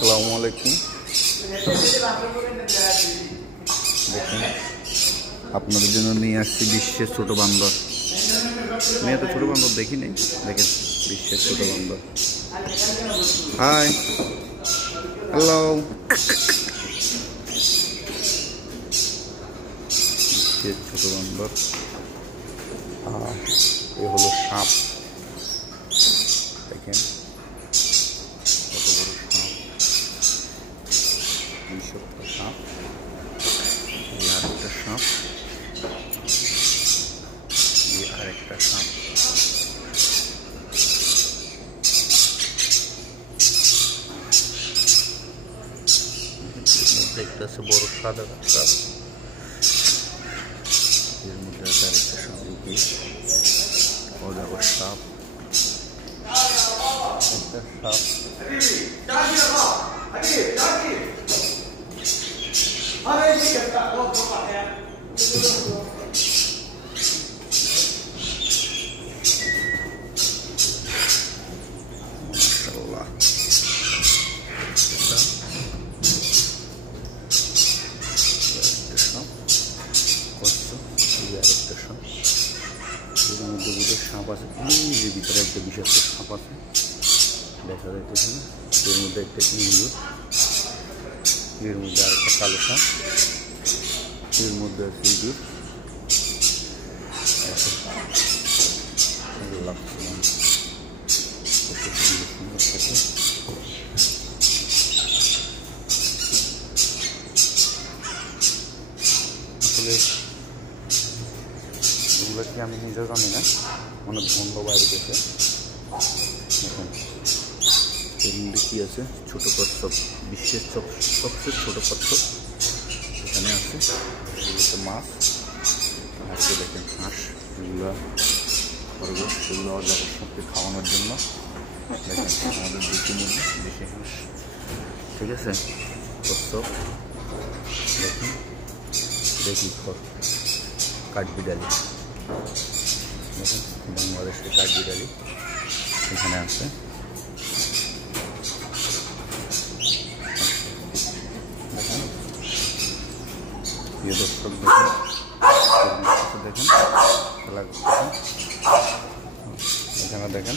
আসসালামু আলাইকুম। দেখুন আপনাদের জন্য নিয়ে আসছি বিশ্বের ছোট বান্দর। আমি এত ছোট বান্দর দেখি নাই। দেখেন বিশ্বের ছোট বান্দর। Hi, hello. বিশ্বের ছোট বান্দর। এ হলো সাপ। দেখেন কত বড় সাপ, বিষাক্ত সাপ। আরেকটা সাপ, আরেকটা সাপ। মধ্যে একটা আছে বড় সাদা সাপ, এর মধ্যে আছে আরেকটা সাপ। অজাগর সাপ, একটা সাপ। মাশাআল্লাহ, আরেকটা সাপ। এর মধ্যে দুটো সাপ আছে, এর ভিতরে একটা বিষাক্ত সাপ আছে, দেখা যাইতেছে না। এর মধ্যে একটা ইঁদুর, এর মধ্যে আরেকটা কালো সাপ, এর মধ্যে আছে ইঁদুর। আসলে এগুলো কি আমি নিজেও জানি না, অনেক বন্ধ বাইরে গেছে। দেখুন এর মধ্যে কী আছে, ছোটো কচ্ছপ, বিশ্বের সবচেয়ে ছোটো কচ্ছপ এখানে আছে। এগুলোতে মাছ, আর দেখেন হাঁস, এগুলো খরগোশ, এগুলো অজাগর সাপকে খাওয়ানোর জন্য। দেখেন আমাদের দেশি মুরগি, দেশি হাঁস, ঠিক আছে। কচ্ছপ দেখুন, দেখি কাঠবিড়ালি, দেখুন বাংলাদেশের কাঠবিড়ালি এখানে আছে। দেখেন প্রিয় দর্শক, দেখেন খেলা করতেছেন, এখানে দেখেন